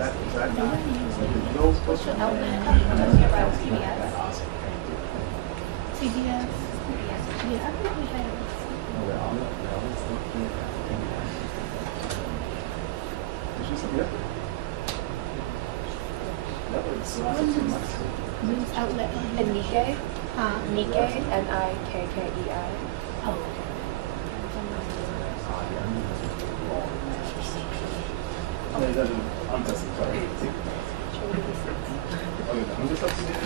Exactly. No social outlet. CBS. Yeah, I think we have. News outlet. And Nikkei? Huh? Nikkei, Nikkei. Oh. I'm testing, sorry. I'm just up to date.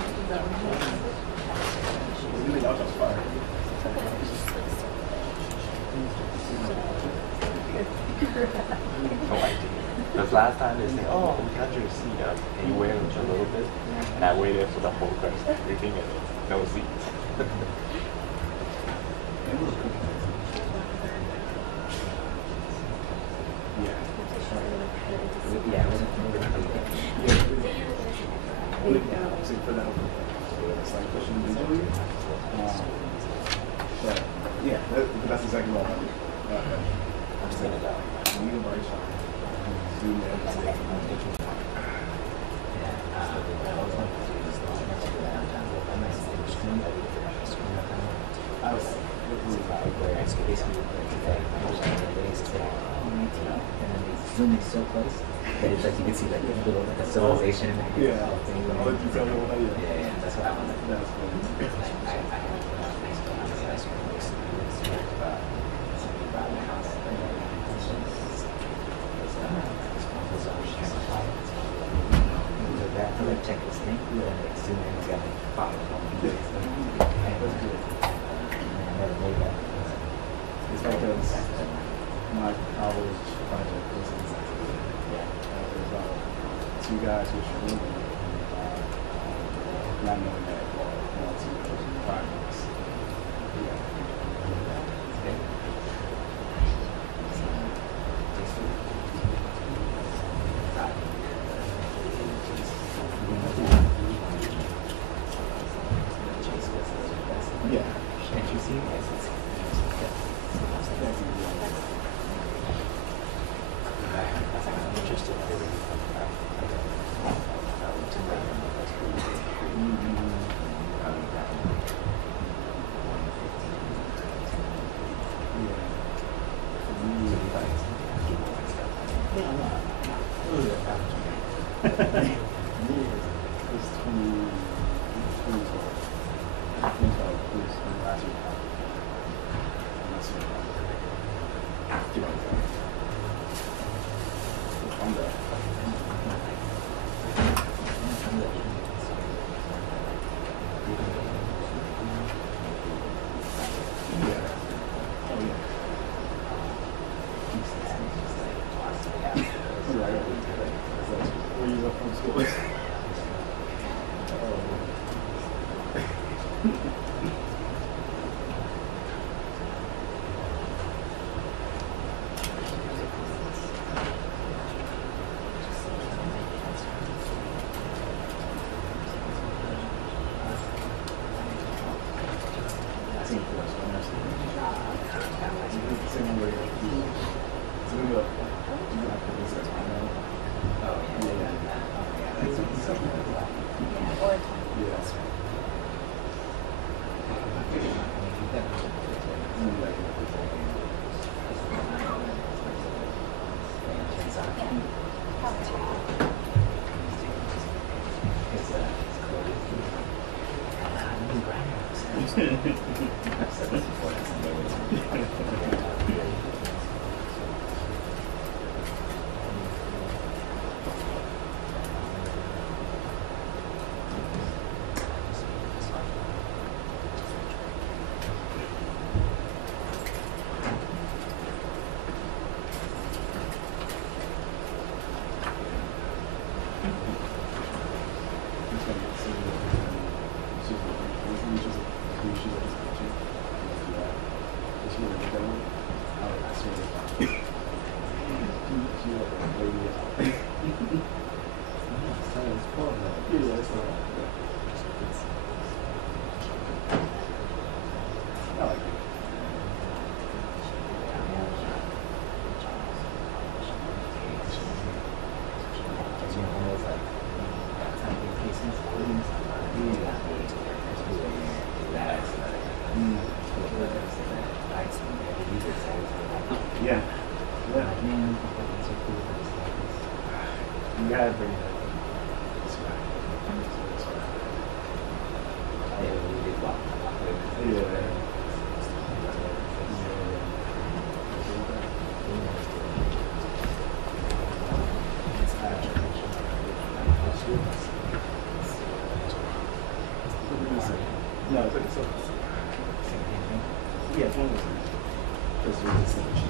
Y'all just fire. I like it. Because last time they say, oh, we got your seat up, and you wait a little bit, and I waited for the whole rest of everything, and no seats. That's exactly what I do. I'm saying it out. Zooming so close that it's like you can see like a little like a civilization in there. Yeah. Yeah, that's what I want. That's Check this thing. Like zoom in, it's got like 5 videos. That's good. I never made that. It's because my college project was exactly that. It was about 2 guys who were shooting, not knowing that one, 2 projects. Yeah. You gotta bring that this way. Yeah, we did walk. Yeah. No, it's okay. Yeah, it's one of those things. Just do the same.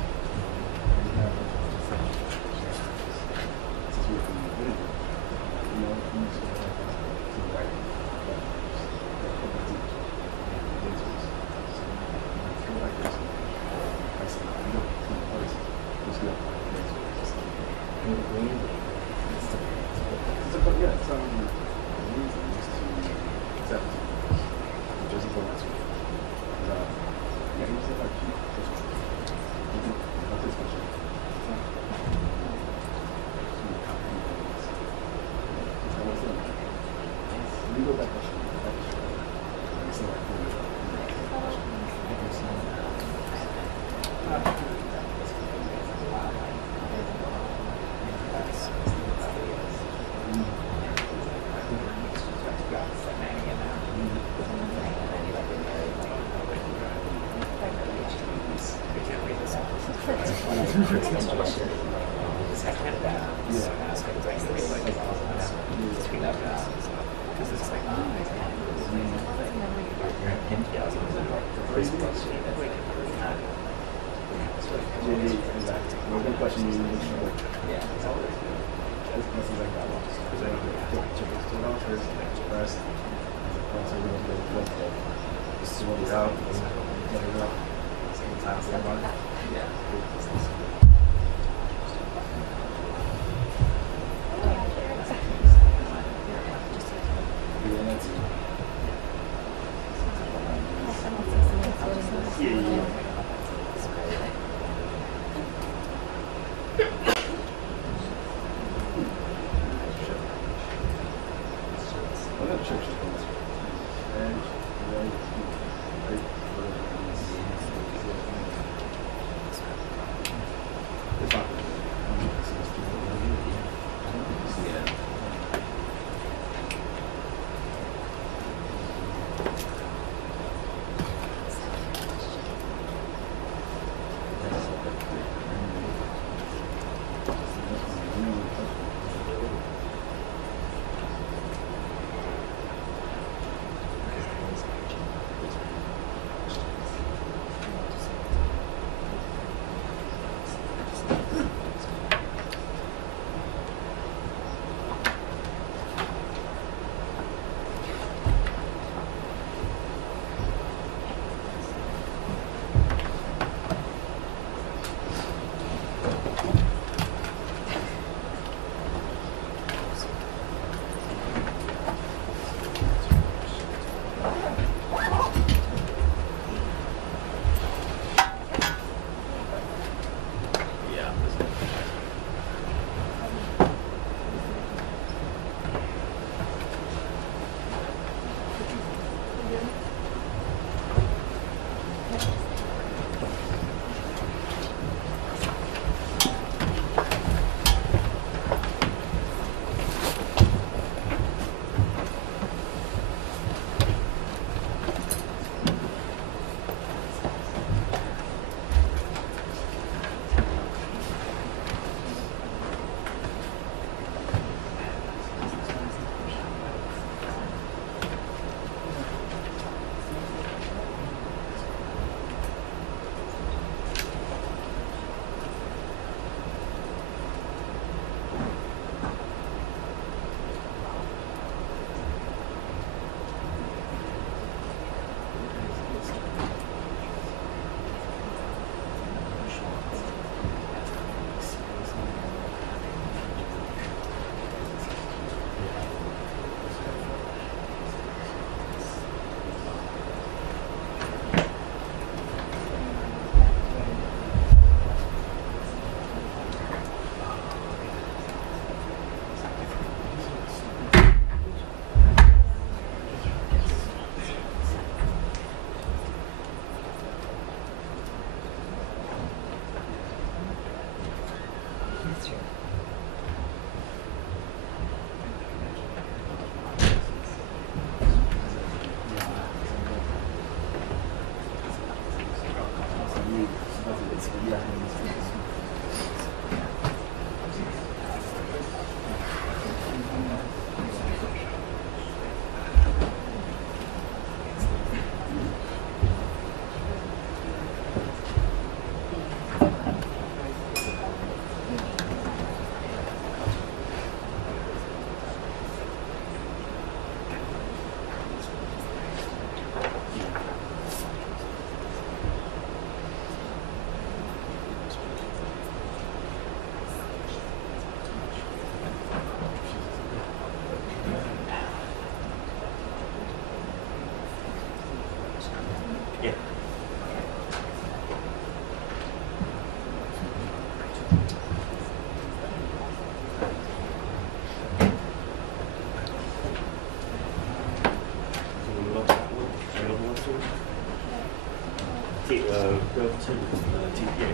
to the TPA.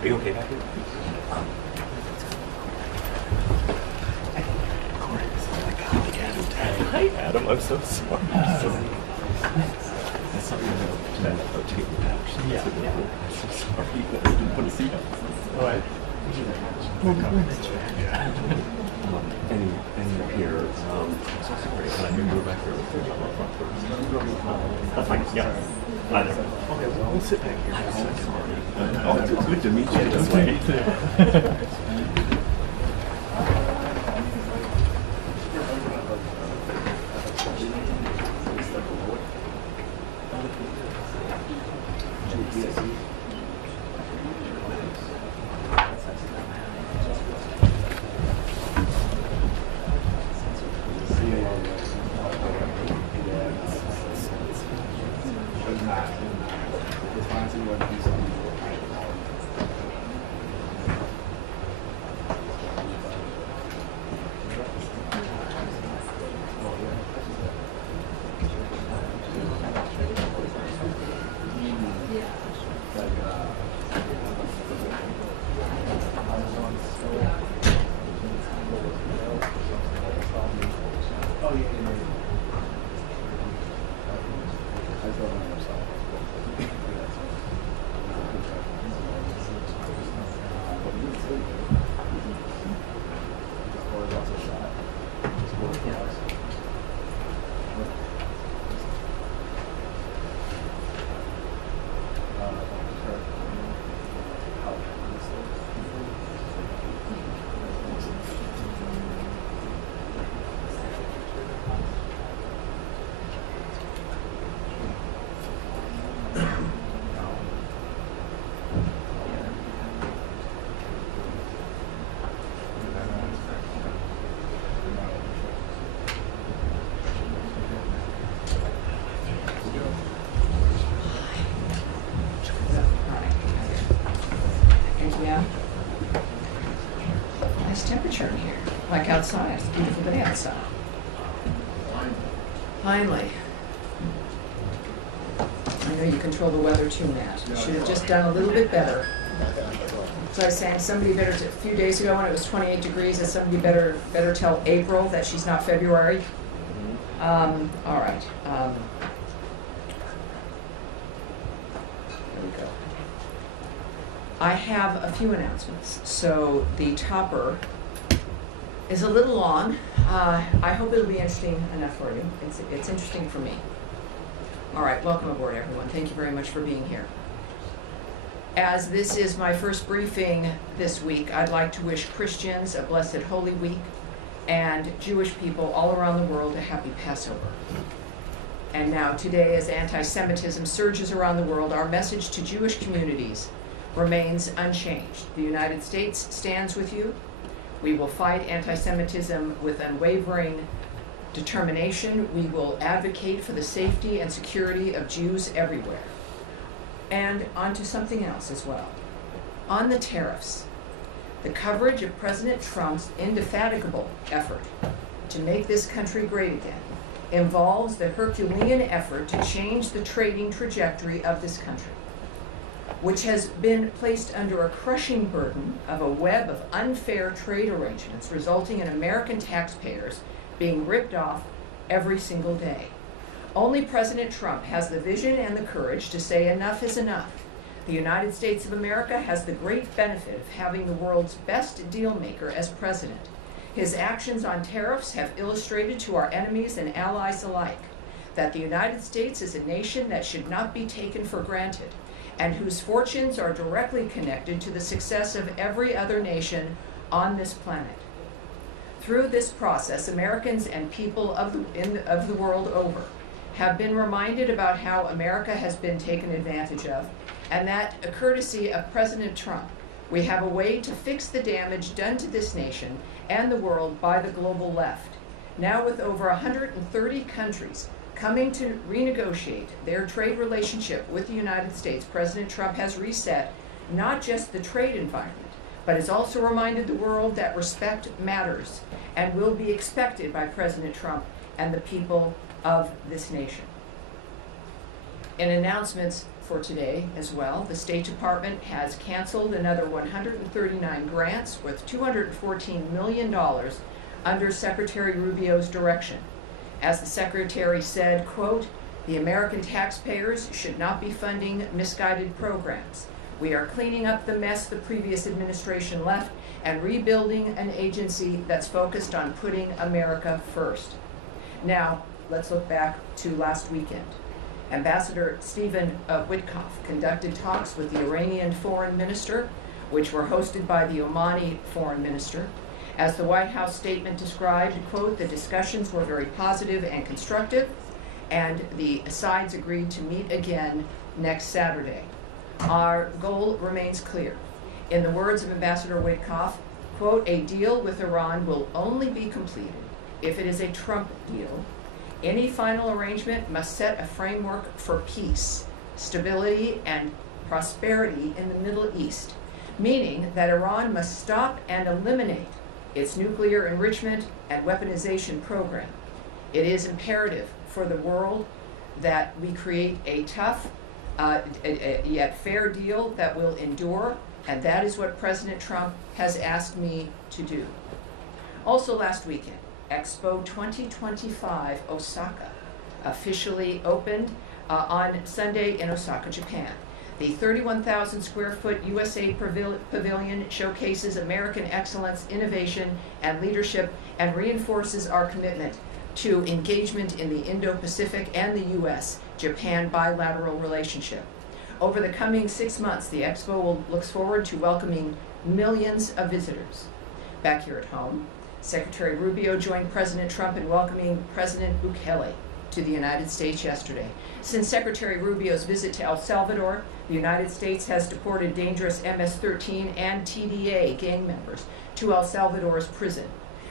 Are you okay back here? Hi, Adam. I'm so sorry. That's not your middle. I'll take the pouch. Yeah. I'm so sorry. I didn't put a seat up. All right. And here, can I go back there? That's fine. Yeah. Either. Okay, well, we'll sit back here for a second. Oh, it's good to meet you this way. Nice temperature in here, like outside. It's a beautiful day outside. Finally. I know you control the weather too, Matt. You should have just done a little bit better. So I was saying, somebody better, a few days ago when it was 28 degrees, that somebody better tell April that she's not February. All right. There we go. I have a few announcements. So the topper is a little long. I hope it'll be interesting enough for you. It's interesting for me. All right, welcome aboard, everyone. Thank you very much for being here. As this is my first briefing this week, I'd like to wish Christians a blessed Holy Week and Jewish people all around the world a happy Passover. And now, today, as anti-Semitism surges around the world, our message to Jewish communities remains unchanged. The United States stands with you. We will fight anti-Semitism with unwavering determination. We will advocate for the safety and security of Jews everywhere. And on to something else as well. On the tariffs, the coverage of President Trump's indefatigable effort to make this country great again involves the Herculean effort to change the trading trajectory of this country, which has been placed under a crushing burden of a web of unfair trade arrangements resulting in American taxpayers being ripped off every single day. Only President Trump has the vision and the courage to say enough is enough. The United States of America has the great benefit of having the world's best deal maker as president. His actions on tariffs have illustrated to our enemies and allies alike that the United States is a nation that should not be taken for granted and whose fortunes are directly connected to the success of every other nation on this planet. Through this process, Americans and people of the world over have been reminded about how America has been taken advantage of, and that, courtesy of President Trump, we have a way to fix the damage done to this nation and the world by the global left. Now, with over 130 countries coming to renegotiate their trade relationship with the United States, President Trump has reset not just the trade environment, but has also reminded the world that respect matters and will be expected by President Trump and the people of this nation. In announcements for today as well, the State Department has canceled another 139 grants worth $214 million under Secretary Rubio's direction. As the Secretary said, quote, "The American taxpayers should not be funding misguided programs. We are cleaning up the mess the previous administration left and rebuilding an agency that's focused on putting America first." Now, let's look back to last weekend. Ambassador Stephen Witkoff conducted talks with the Iranian foreign minister, which were hosted by the Omani foreign minister. As the White House statement described, quote, "The discussions were very positive and constructive, and the sides agreed to meet again next Saturday. Our goal remains clear. In the words of Ambassador Witkoff, quote, "A deal with Iran will only be completed if it is a Trump deal. Any final arrangement must set a framework for peace, stability, and prosperity in the Middle East, meaning that Iran must stop and eliminate its nuclear enrichment and weaponization program. It is imperative for the world that we create a tough yet fair deal that will endure, and that is what President Trump has asked me to do." Also last weekend, Expo 2025 Osaka officially opened on Sunday in Osaka, Japan. The 31,000 square foot USA pavilion showcases American excellence, innovation, and leadership, and reinforces our commitment to engagement in the Indo-Pacific and the US-Japan bilateral relationship. Over the coming 6 months, the Expo looks forward to welcoming millions of visitors. Back here at home, Secretary Rubio joined President Trump in welcoming President Bukele to the United States yesterday. Since Secretary Rubio's visit to El Salvador, the United States has deported dangerous MS-13 and TDA gang members to El Salvador's prison.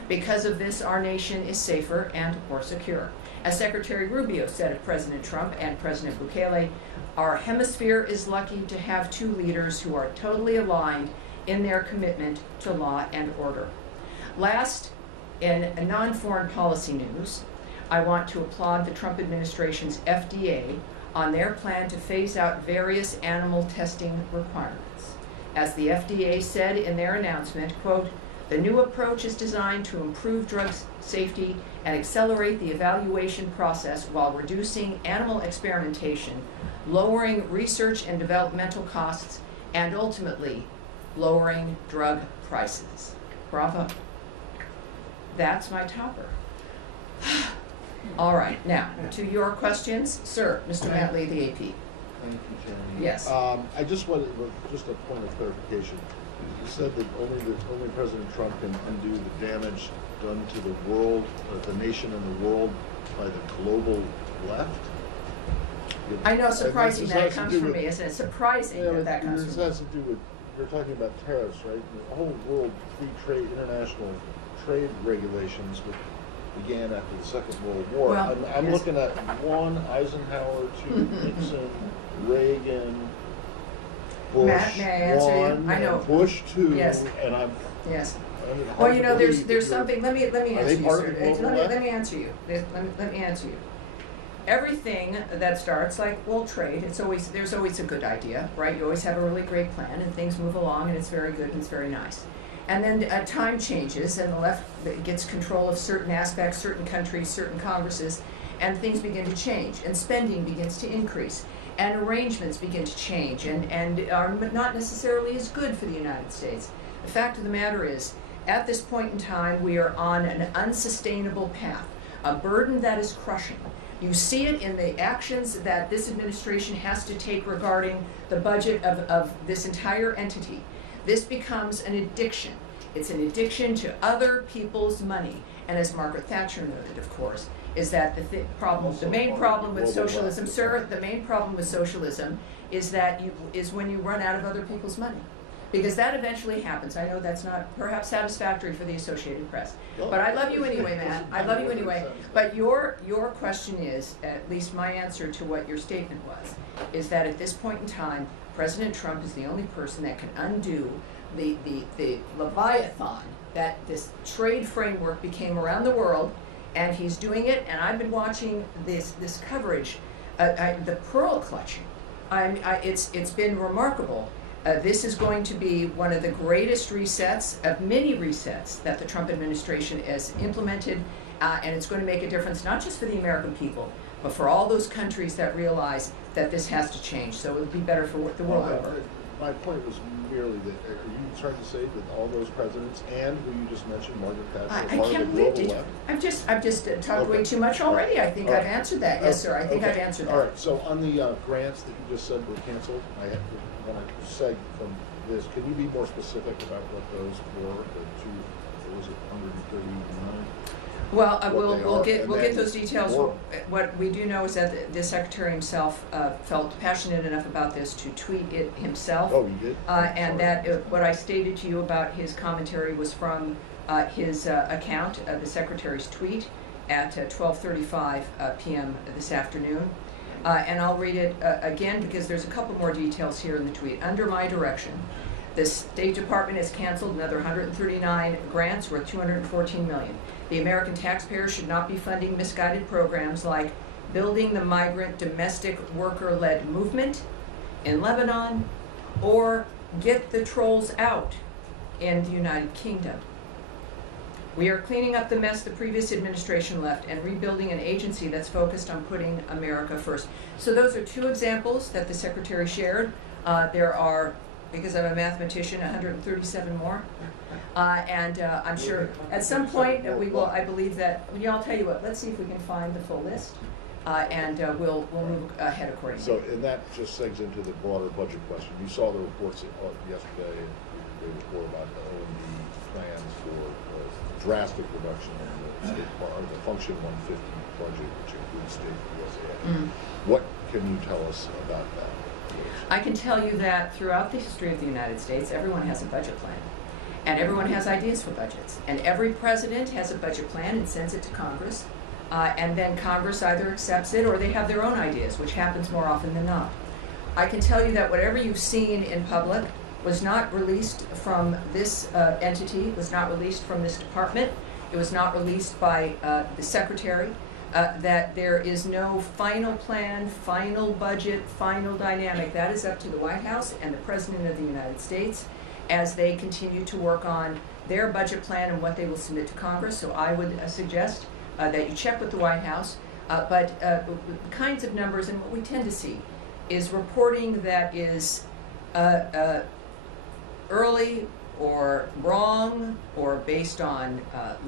Because of this, our nation is safer and more secure. As Secretary Rubio said of President Trump and President Bukele, our hemisphere is lucky to have two leaders who are totally aligned in their commitment to law and order. Last, in non-foreign policy news, I want to applaud the Trump administration's FDA on their plan to phase out various animal testing requirements. As the FDA said in their announcement, quote, "The new approach is designed to improve drug safety and accelerate the evaluation process while reducing animal experimentation, lowering research and developmental costs, and ultimately lowering drug prices." Bravo. That's my topper. All right, now to your questions. Sir, Mr. Matt Lee, the AP. Thank you, Jenny. Yes. I just wanted, just a point of clarification. You said that only President Trump can undo the damage done to the world, the nation and the world by the global left. I know, surprising this that it has to comes do from with- me, isn't it? Surprising Yeah, that that comes this from me. has to do with, you're talking about tariffs, right? The whole world free trade, international trade regulations that began after the Second World War. Well, I'm yes. looking at 1 Eisenhower, 2 Nixon, Reagan, Bush, Matt, may I answer you? 1, I know. Bush 2, Yes. and I'm. Yes. I mean, Well, hard you to know, believe that there's you're- something. Let me Are answer they you, part sir. of the global Let left? me answer you. Let me answer you. Everything that starts like world trade, there's always a good idea, right? You always have a really great plan, and things move along, and it's very good and it's very nice. And then time changes, and the left gets control of certain aspects, certain countries, certain congresses, and things begin to change, and spending begins to increase, and arrangements begin to change, and are not necessarily as good for the United States. The fact of the matter is, at this point in time, we are on an unsustainable path, a burden that is crushing. You see it in the actions that this administration has to take regarding the budget of this entire entity. This becomes an addiction. It's an addiction to other people's money. And as Margaret Thatcher noted, of course, is that the main problem with socialism, sir, the main problem with socialism is that is when you run out of other people's money. Because that eventually happens. I know that's not perhaps satisfactory for the Associated Press. But I love you anyway, Matt. I love you anyway. But your question is, at least my answer to what your statement was, is that at this point in time, President Trump is the only person that can undo the Leviathan, that this trade framework became around the world, and he's doing it, and I've been watching this coverage, the pearl clutching. It's been remarkable. This is going to be one of the greatest resets of many resets that the Trump administration has implemented, and it's going to make a difference not just for the American people, but for all those countries that realize that this has to change. So it would be better for the world over. My point was merely that, are you trying to say that all those presidents and who you just mentioned, Margaret Thatcher, I are part of can't the believe global it. left? I've just talked way too much already. I think All I've right. answered that. Yes, sir. I think I've answered that. All right, so on the grants that you just said were canceled, I want to seg from this. Can you be more specific about what those were? The two, what was it, 139? Well, What we'll they are, get and we'll then get those details. more. What we do know is that the secretary himself felt passionate enough about this to tweet it himself. Oh, you did? And that what I stated to you about his commentary was from his account, the secretary's tweet, at 12:35 p.m. this afternoon. And I'll read it again because there's a couple more details here in the tweet. Under my direction, the State Department has canceled another 139 grants worth $214 million. The American taxpayer should not be funding misguided programs like building the migrant domestic worker-led movement in Lebanon or get the trolls out in the United Kingdom. We are cleaning up the mess the previous administration left and rebuilding an agency that's focused on putting America first. So those are two examples that the secretary shared. There are, because I'm a mathematician, 137 more. And I'm sure at some point we will, I believe that, yeah, I'll tell you what, let's see if we can find the full list. And we'll move ahead accordingly. So, and that just segs into the broader budget question. You saw the reports yesterday, and the report about the O&D plans for drastic reduction in the state bar, the Function 150 budget, which includes state USAID. What can you tell us about that? I can tell you that throughout the history of the United States, everyone has a budget plan. And everyone has ideas for budgets. And every president has a budget plan and sends it to Congress. And then Congress either accepts it or they have their own ideas, which happens more often than not. I can tell you that whatever you've seen in public was not released from this entity, was not released from this department. It was not released by the secretary. That there is no final plan, final budget, final dynamic. That is up to the White House and the President of the United States as they continue to work on their budget plan and what they will submit to Congress. So I would suggest that you check with the White House. But the kinds of numbers, and what we tend to see, is reporting that is early or wrong or based on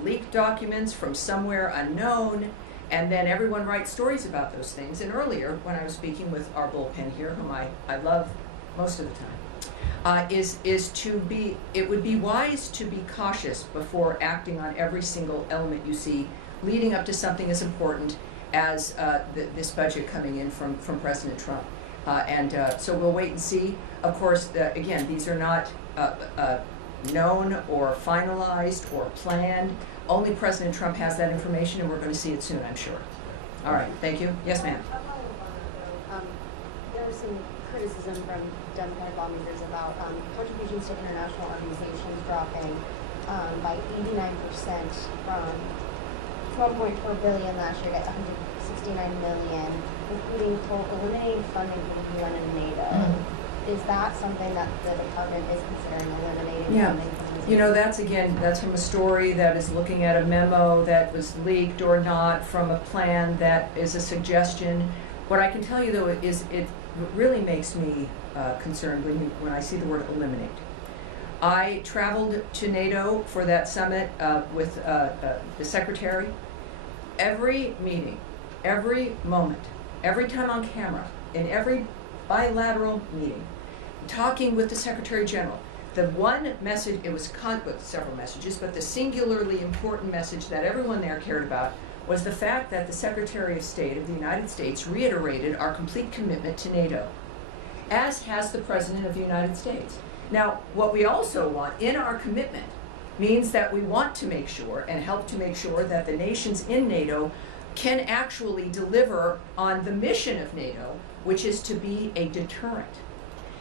leaked documents from somewhere unknown, and then everyone writes stories about those things. And earlier, when I was speaking with our bullpen here, whom I love most of the time, it would be wise to be cautious before acting on every single element you see leading up to something as important as this budget coming in from President Trump. So we'll wait and see. Of course, again, these are not known or finalized or planned. Only President Trump has that information, and we're going to see it soon, I'm sure. All right, thank you. Yes, ma'am. There was some criticism from Democratic lawmakers about contributions to international organizations dropping by 89% from 12.4 billion last year to 169 million, including eliminating funding for the UN and NATO. Is that something that the department is considering eliminating funding? You know, that's from a story that is looking at a memo that was leaked or not from a plan that is a suggestion. What I can tell you, though, is it really makes me concerned when I see the word eliminate. I traveled to NATO for that summit with the secretary. Every meeting, every moment, every time on camera, in every bilateral meeting, talking with the Secretary General, the one message, it was with several messages, but the singularly important message that everyone there cared about was the fact that the Secretary of State of the United States reiterated our complete commitment to NATO, as has the President of the United States. Now, what we also want in our commitment means that we want to make sure and help to make sure that the nations in NATO can actually deliver on the mission of NATO, which is to be a deterrent.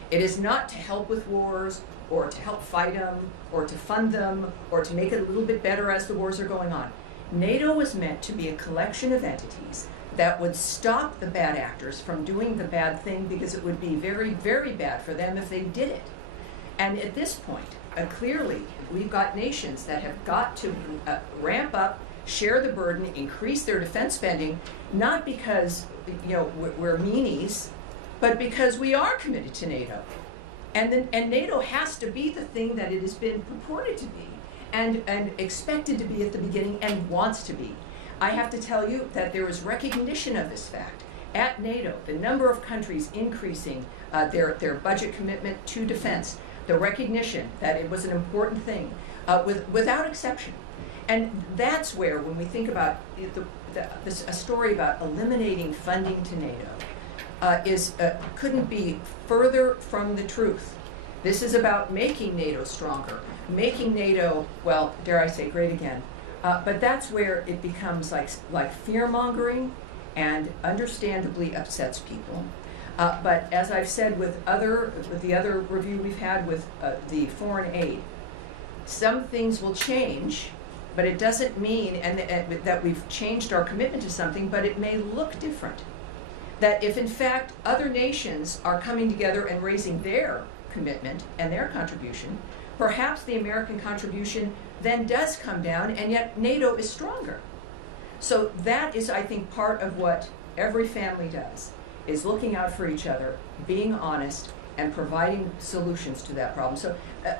It is not to help with wars or to help fight them, or to fund them, or to make it a little bit better as the wars are going on. NATO was meant to be a collection of entities that would stop the bad actors from doing the bad thing, because it would be very, very bad for them if they did it. And at this point, clearly, we've got nations that have got to ramp up, share the burden, increase their defense spending, not because we're meanies, but because we are committed to NATO. And NATO has to be the thing that it has been purported to be, and expected to be at the beginning, and wants to be. I have to tell you that there is recognition of this fact. At NATO, the number of countries increasing their budget commitment to defense, the recognition that it was an important thing, without exception. And that's where, when we think about a story about eliminating funding to NATO, couldn't be further from the truth. This is about making NATO stronger, making NATO, well, dare I say, great again. But that's where it becomes like fear-mongering, and understandably upsets people. But as I've said with the other review we've had with the foreign aid, some things will change, but it doesn't mean that we've changed our commitment to something, but it may look different. That if in fact other nations are coming together and raising their commitment and their contribution, perhaps the American contribution then does come down, and yet NATO is stronger. So that is, I think, part of what every family does, is looking out for each other, being honest, and providing solutions to that problem. So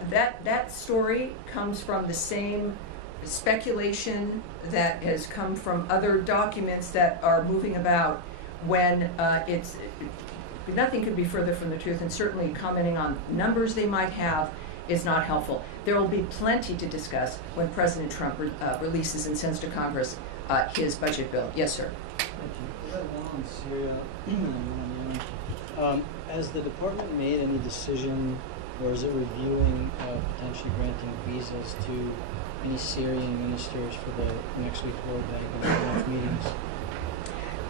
that story comes from the same speculation that has come from other documents that are moving about, when nothing could be further from the truth, and certainly commenting on numbers they might have is not helpful. There will be plenty to discuss when President Trump releases and sends to Congress his budget bill. Yes, sir. Thank you. Red Lawn, Syria, has the department made any decision, or is it reviewing potentially granting visas to any Syrian ministers for the next week World Bank meetings?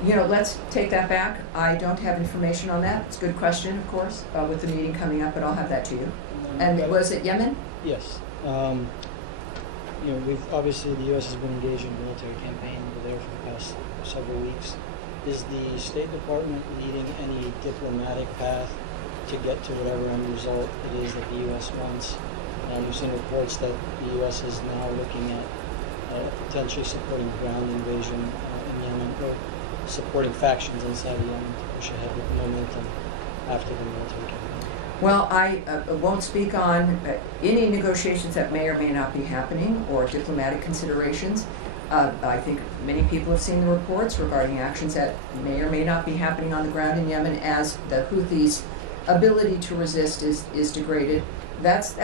Let's take that back. I don't have information on that. It's a good question, of course, with the meeting coming up, but I'll have that to you. And was it Yemen? Yes. We've obviously, the U.S. has been engaged in a military campaign over there for the past several weeks. Is the State Department leading any diplomatic path to get to whatever end result it is that the U.S. wants? We've seen reports that the U.S. is now looking at potentially supporting ground invasion in Yemen, or supporting factions inside of Yemen to push ahead with momentum after the military campaign. Well, I won't speak on any negotiations that may or may not be happening, or diplomatic considerations. I think many people have seen the reports regarding actions that may or may not be happening on the ground in Yemen as the Houthis' ability to resist is degraded. That's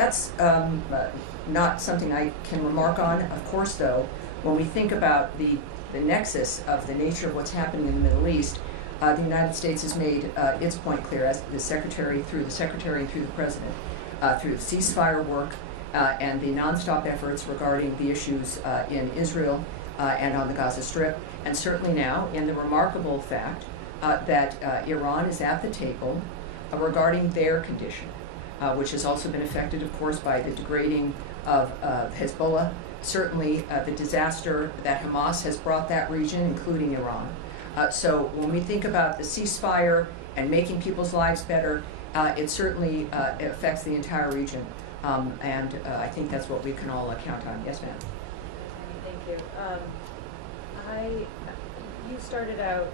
not something I can remark on. Of course, though, when we think about the nexus of the nature of what's happening in the Middle East, the United States has made its point clear, as the Secretary, through the President, through the ceasefire work and the nonstop efforts regarding the issues in Israel and on the Gaza Strip, and certainly now in the remarkable fact that Iran is at the table regarding their condition, which has also been affected, of course, by the degrading of Hezbollah, certainly the disaster that Hamas has brought that region, including Iran. So when we think about the ceasefire and making people's lives better, it certainly affects the entire region. And I think that's what we can all count on. Yes, ma'am. Thank you. You started out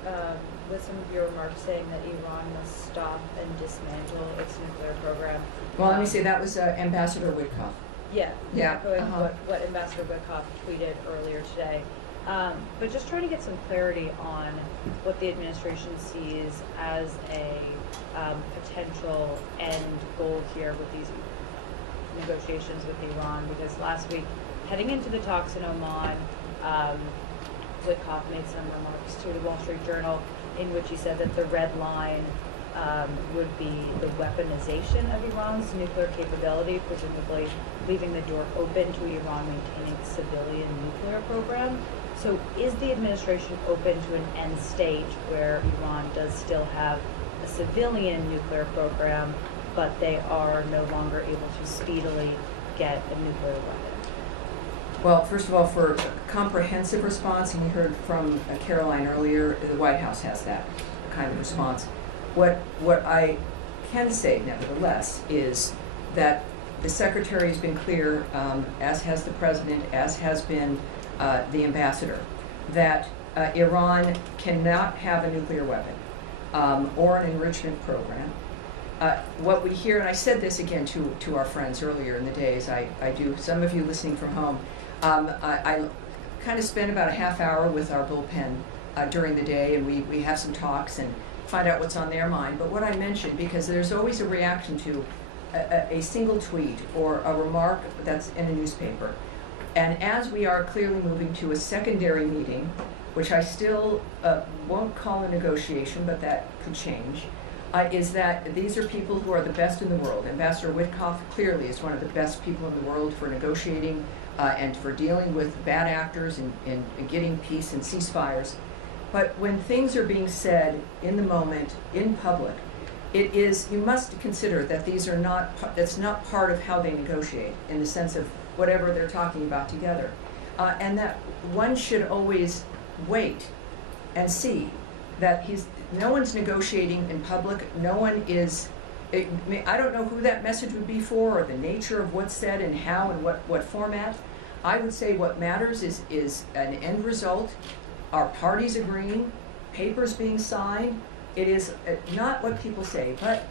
with some of your remarks saying that Iran must stop and dismantle its nuclear program. Well, let me say that was Ambassador Witkoff. Yeah. Echoing Uh-huh. what Ambassador Witkoff tweeted earlier today. But just trying to get some clarity on what the administration sees as a potential end goal here with these negotiations with Iran, because last week, heading into the talks in Oman, Witkoff made some remarks to the Wall Street Journal in which he said that the red line would be the weaponization of Iran's nuclear capability, presumably leaving the door open to Iran maintaining a civilian nuclear program. So is the administration open to an end state where Iran does still have a civilian nuclear program but they are no longer able to speedily get a nuclear weapon? Well, first of all, for a comprehensive response, and you heard from Caroline earlier, the White House has that kind of response. What I can say, nevertheless, is that the Secretary has been clear, as has the President, as has been the Ambassador, that Iran cannot have a nuclear weapon or an enrichment program. What we hear, and I said this again to our friends earlier in the day, as I do, some of you listening from home, I kind of spend about a half hour with our bullpen during the day, and we have some talks and find out what's on their mind. But what I mentioned, because there's always a reaction to a single tweet or a remark that's in a newspaper. And as we are clearly moving to a secondary meeting, which I still won't call a negotiation, but that could change, is that these are people who are the best in the world. Ambassador Witkoff clearly is one of the best people in the world for negotiating and for dealing with bad actors and getting peace and ceasefires. But when things are being said in the moment, in public, it is, you must consider that these are not, that's not part of how they negotiate in the sense of whatever they're talking about together. And that one should always wait and see that no one's negotiating in public, no one is, I don't know who that message would be for or the nature of what's said and how and what format. I would say what matters is an end result, our parties agreeing, papers being signed. It is not what people say, but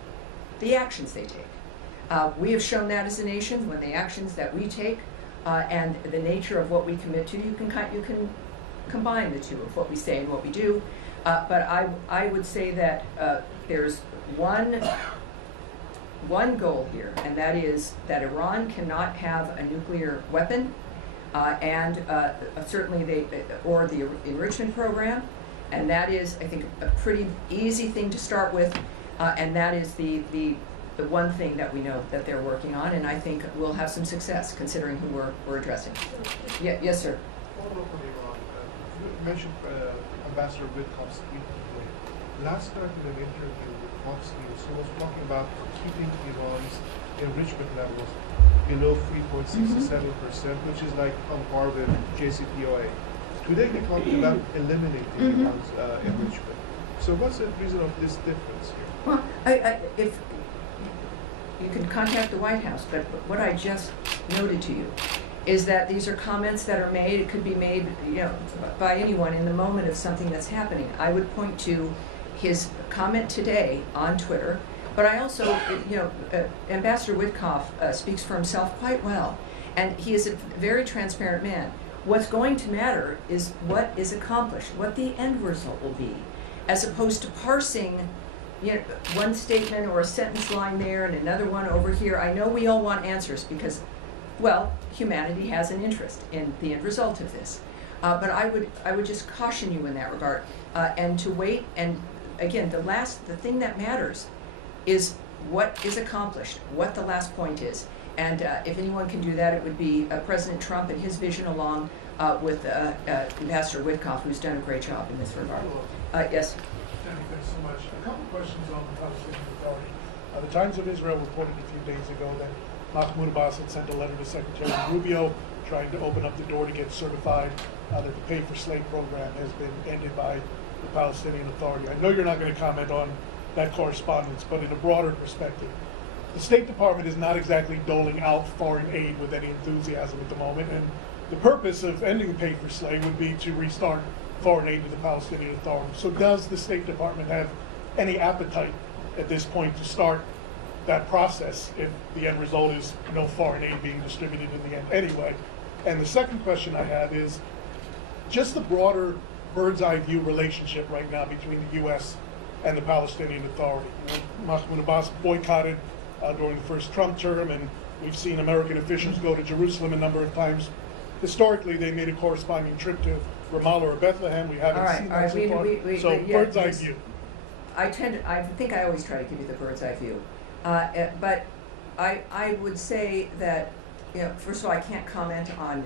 the actions they take. We have shown that as a nation when the actions that we take and the nature of what we commit to, you can combine the two of what we say and what we do. But I would say that there's one goal here, and that is that Iran cannot have a nuclear weapon, and certainly or the enrichment program, and that is, I think, a pretty easy thing to start with, and that is the one thing that we know that they're working on, and I think we'll have some success considering who we're addressing. Yeah, yes, sir. Follow up on Iran. You mentioned Ambassador Witkoff's tweet today. Last night in an interview with Fox News, he was talking about keeping Iran's enrichment levels below 3.67%, which is like on par with JCPOA. Today they talked about eliminating Iran's enrichment. So what's the reason of this difference here? Well, if you can contact the White House, but what I just noted to you is that these are comments that are made. It could be made, by anyone in the moment of something that's happening. I would point to his comment today on Twitter, but I also, Ambassador Witkoff speaks for himself quite well, and he is a very transparent man. What's going to matter is what is accomplished, what the end result will be, as opposed to parsing one statement or a sentence line there and another one over here. I know we all want answers because, well, humanity has an interest in the end result of this. But I would just caution you in that regard, and to wait. And again, the thing that matters is what is accomplished, what the last point is. And if anyone can do that, it would be President Trump and his vision, along with Ambassador Witkoff, who's done a great job in this regard. Yes. Tammy, thanks so much. A couple questions on the Palestinian Authority. The Times of Israel reported a few days ago that Mahmoud Abbas had sent a letter to Secretary Rubio trying to open up the door to get certified that the pay-for-slave program has been ended by the Palestinian Authority. I know you're not going to comment on that correspondence, but in a broader perspective, the State Department is not exactly doling out foreign aid with any enthusiasm at the moment, and the purpose of ending the pay-for-slave would be to restart foreign aid to the Palestinian Authority. So does the State Department have any appetite at this point to start that process if the end result is no foreign aid being distributed in the end anyway? And the second question I have is just the broader bird's-eye view relationship right now between the U.S. and the Palestinian Authority. Mahmoud Abbas boycotted during the first Trump term, and we've seen American officials go to Jerusalem a number of times. Historically, they made a corresponding trip to Ramallah or Bethlehem. We haven't seen that so far. So bird's-eye view. I think I always try to give you the bird's-eye view. But I would say that, first of all, I can't comment on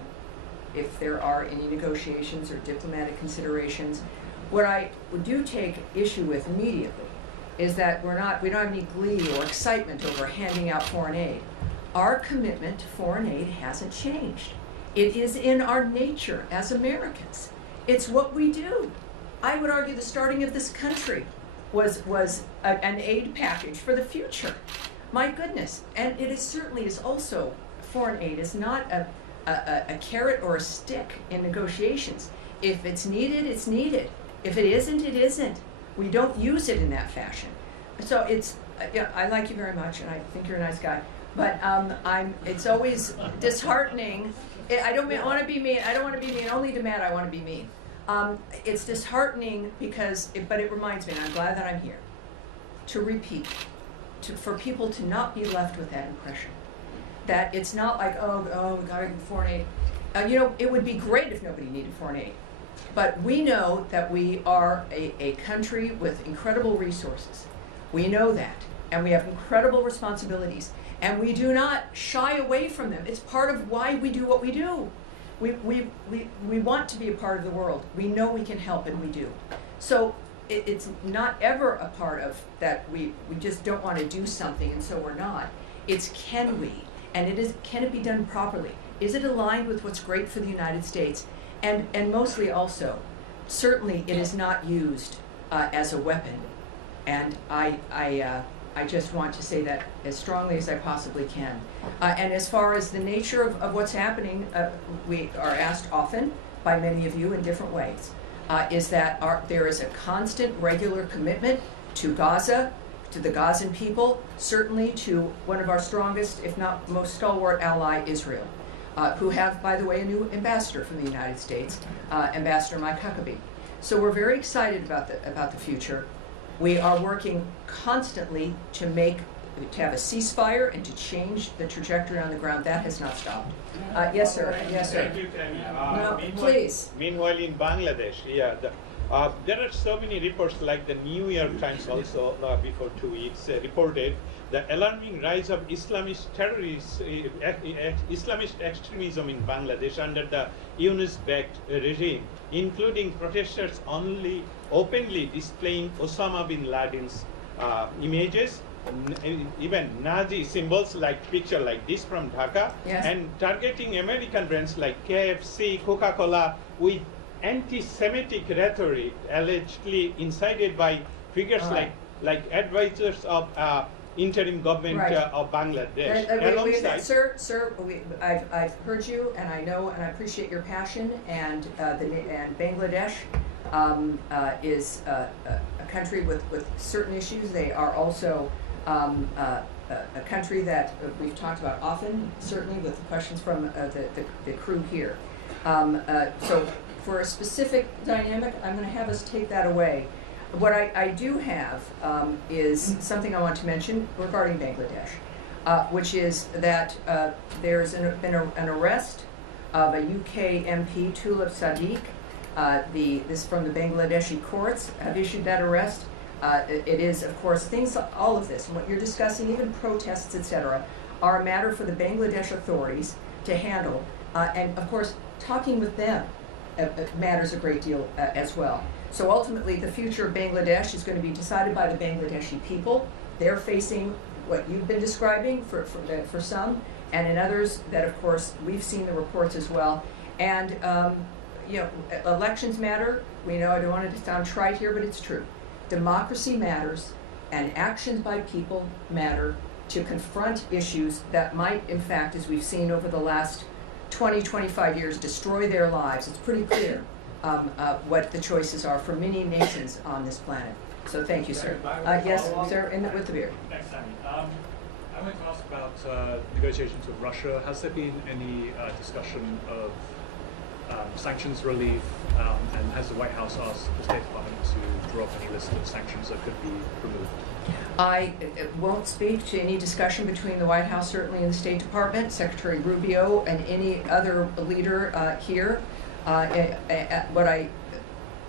if there are any negotiations or diplomatic considerations. What I do take issue with immediately is that we don't have any glee or excitement over handing out foreign aid. Our commitment to foreign aid hasn't changed. It is in our nature as Americans. It's what we do. I would argue the starting of this country was an aid package for the future. My goodness, and it is certainly is also, foreign aid is not a carrot or a stick in negotiations. If it's needed, it's needed. If it isn't, it isn't. We don't use it in that fashion. So it's, yeah, I like you very much, and I think you're a nice guy. But it's always disheartening. I don't want to be mean. I don't want to be mean. Only to Matt, I want to be mean. It's disheartening because, but it reminds me, and I'm glad that I'm here, to repeat, for people to not be left with that impression. That it's not like, oh, we got to get foreign aid. It would be great if nobody needed foreign aid. But we know that we are a country with incredible resources. We know that. And we have incredible responsibilities. And we do not shy away from them. It's part of why we do what we do. We want to be a part of the world. We know we can help, and we do. So it's not ever a part of that we just don't want to do something, and so we're not. It's can we? And can it be done properly? Is it aligned with what's great for the United States? And mostly also, certainly it is not used as a weapon. And I just want to say that as strongly as I possibly can. And as far as the nature of what's happening, we are asked often by many of you in different ways, is that there is a constant, regular commitment to Gaza, to the Gazan people, certainly to one of our strongest, if not most stalwart ally, Israel, who have, by the way, a new ambassador from the United States, Ambassador Mike Huckabee. So we're very excited about the future. We are working constantly to have a ceasefire and to change the trajectory on the ground. That has not stopped. Yes, sir. Yes, sir. Thank you, Tammy. No, please. Meanwhile, in Bangladesh, there are so many reports, like the New York Times also before 2 weeks reported the alarming rise of Islamist terrorists, Islamist extremism in Bangladesh under the Yunus-backed regime, including protesters openly displaying Osama bin Laden's images, even Nazi symbols picture like this from Dhaka, yes, and targeting American brands like KFC, Coca-Cola with anti-Semitic rhetoric allegedly incited by figures like advisors of interim government of Bangladesh. Sir, I've heard you, and I know and I appreciate your passion. And Bangladesh is a country with certain issues. They are also a country that we've talked about often, certainly with questions from the crew here. So for a specific dynamic, I'm going to have us take that away. What I do have is something I want to mention regarding Bangladesh, which is that there's been an arrest of a UK MP, Tulip Sadiq. This from the Bangladeshi courts have issued that arrest. It is, of course, all of this, and what you're discussing, even protests, etc., are a matter for the Bangladesh authorities to handle. And of course, talking with them matters a great deal as well. So ultimately, the future of Bangladesh is going to be decided by the Bangladeshi people. They're facing what you've been describing for some, and in others that, of course, we've seen the reports as well. And elections matter. We know, I don't want it to sound trite here, but it's true. Democracy matters, and actions by people matter to confront issues that might, in fact, as we've seen over the last 20, 25 years, destroy their lives. It's pretty clear what the choices are for many nations on this planet. So thank you, sir. Yes, sir, with the beard. Thanks, Tammy. I wanted to ask about negotiations with Russia. Has there been any discussion of sanctions relief, and has the White House asked the State Department to draw up any list of sanctions that could be removed? I won't speak to any discussion between the White House, certainly in the State Department, Secretary Rubio, and any other leader here. What I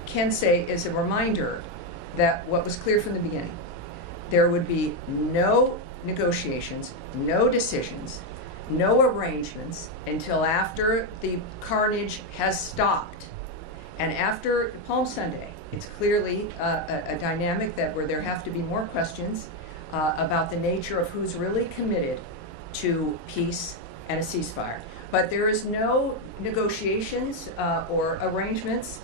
can say is a reminder that what was clear from the beginning, there would be no negotiations, no decisions, no arrangements until after the carnage has stopped. And after Palm Sunday, It's clearly a dynamic where there have to be more questions about the nature of who's really committed to peace and a ceasefire. But there is no negotiations or arrangements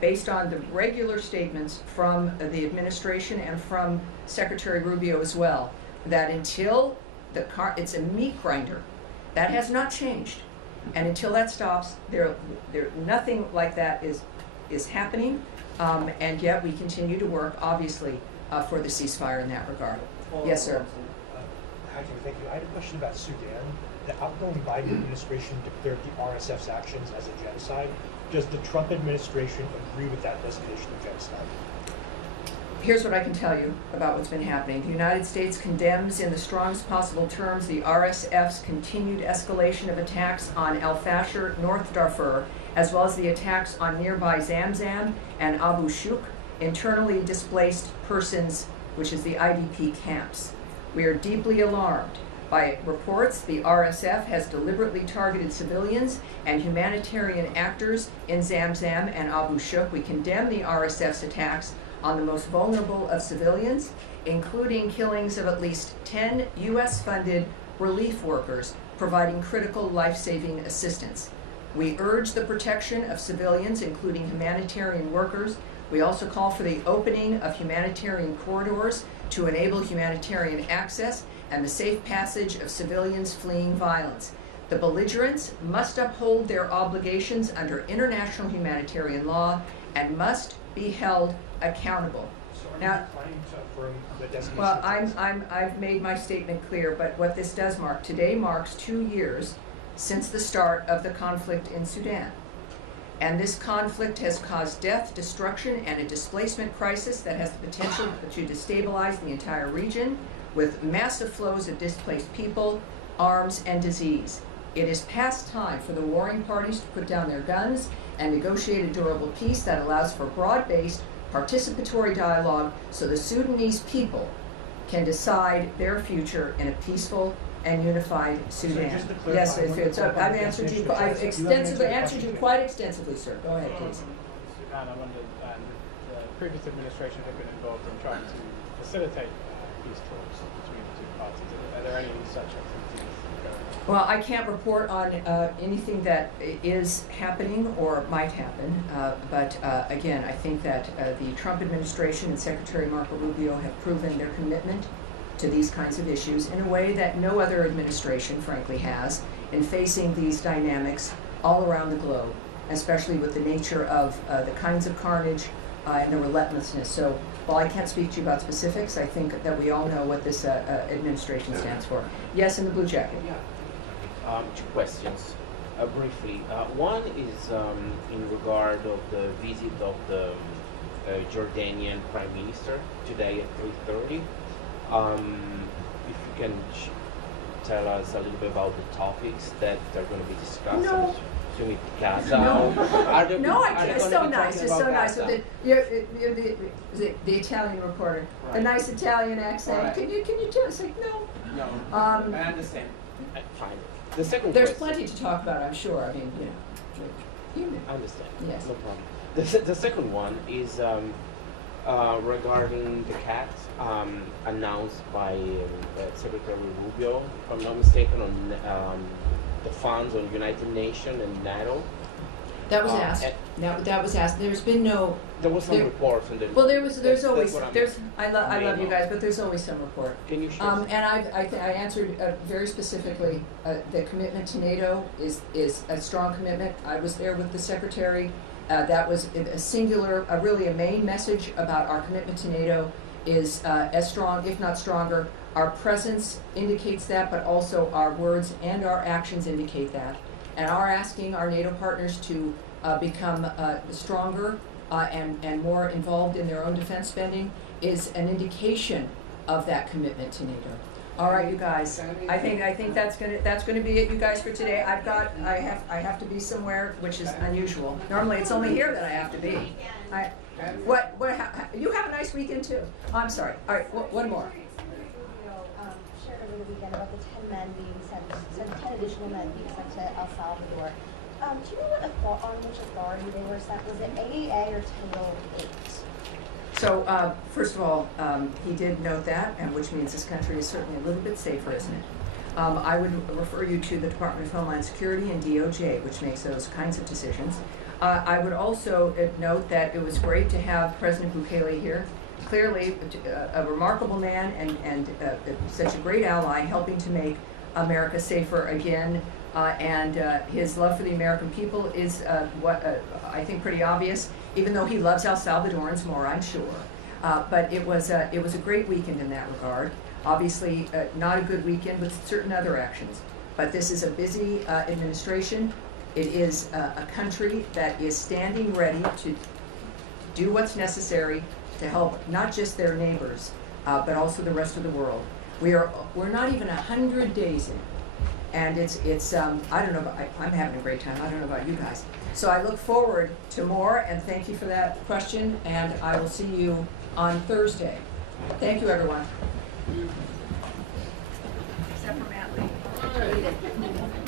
based on the regular statements from the administration and from Secretary Rubio as well, that until it's a meat grinder. That has not changed. And until that stops, nothing like that is happening, and yet we continue to work, obviously, for the ceasefire in that regard. Yes, sir. Thank you. I had a question about Sudan. The outgoing Biden administration declared the RSF's actions as a genocide. Does the Trump administration agree with that designation of genocide? Here's what I can tell you about what's been happening. The United States condemns in the strongest possible terms the RSF's continued escalation of attacks on El Fasher, North Darfur, as well as the attacks on nearby Zamzam and Abu Shuk, internally displaced persons, which is the IDP camps. We are deeply alarmed by reports the RSF has deliberately targeted civilians and humanitarian actors in Zamzam and Abu Shuk. We condemn the RSF's attacks on the most vulnerable of civilians, including killings of at least 10 U.S.-funded relief workers providing critical life-saving assistance. We urge the protection of civilians, including humanitarian workers. We also call for the opening of humanitarian corridors to enable humanitarian access and the safe passage of civilians fleeing violence. The belligerents must uphold their obligations under international humanitarian law and must be held accountable. So are now, you planning to affirm the designation? Well, I've made my statement clear, but what this does mark, today marks 2 years since the start of the conflict in Sudan. And this conflict has caused death, destruction, and a displacement crisis that has the potential to destabilize the entire region with massive flows of displaced people, arms, and disease. It is past time for the warring parties to put down their guns and negotiate a durable peace that allows for broad-based participatory dialogue so the Sudanese people can decide their future in a peaceful and unified Sudan. So Yes, I've answered you. I've extensively answered you quite extensively, sir. Go ahead, please. Sudan, I wondered, the previous administration had been involved in trying to facilitate peace talks between the two parties. Are there any such activities going on? Well, I can't report on anything that is happening or might happen, but again, I think that the Trump administration and Secretary Marco Rubio have proven their commitment to these kinds of issues in a way that no other administration, frankly, has in facing these dynamics all around the globe, especially with the nature of the kinds of carnage and the relentlessness. So while I can't speak to you about specifics, I think that we all know what this administration stands for. Yes, in the blue jacket. Two questions, briefly. One is in regard of the visit of the Jordanian Prime Minister today at 3:30. If you can tell us a little bit about the topics that are going to be discussed. No. Gaza. No, it's so nice. It's so nice. You're the Italian reporter. Right. The nice Italian accent. Right. Can you tell us? Like, no. No. I understand. Fine. The second There's question. plenty to talk about, I'm sure. I mean, you know. I understand. Yes. No problem. The second one is regarding the CAT announced by Secretary Rubio, if I'm not mistaken, on the funds on United Nations and NATO. That was asked. That was asked. There's been no. There was some reports, and well, there's always I love you guys, but there's always some report. Can you share? And I answered very specifically. The commitment to NATO is a strong commitment. I was there with the secretary. That was a singular, really a main message about our commitment to NATO is as strong, if not stronger. Our presence indicates that, but also our words and our actions indicate that. And our asking our NATO partners to become stronger and more involved in their own defense spending is an indication of that commitment to NATO. All right, you guys. I think that's gonna be it, you guys, for today. I have to be somewhere, which is unusual. Normally, it's only here that I have to be. You have a nice weekend too. Oh, I'm sorry. All right, one more. Shared over the weekend about the 10 additional men being sent to El Salvador. Do you know on which authority they were sent? Was it AAA or Title 8? So, first of all, he did note that, and which means this country is certainly a little bit safer, isn't it? I would refer you to the Department of Homeland Security and DOJ, which makes those kinds of decisions. I would also note that it was great to have President Bukele here. Clearly, a remarkable man and such a great ally, helping to make America safer again. And his love for the American people is I think pretty obvious, even though he loves El Salvadorans more, I'm sure. But it was a great weekend in that regard. Obviously, not a good weekend with certain other actions. But this is a busy administration. It is a country that is standing ready to do what's necessary to help not just their neighbors, but also the rest of the world. We're not even 100 days in. And it's I don't know, I'm having a great time. I don't know about you guys. So I look forward to more, and thank you for that question, and I will see you on Thursday. Thank you, everyone. Except for Matt Lee.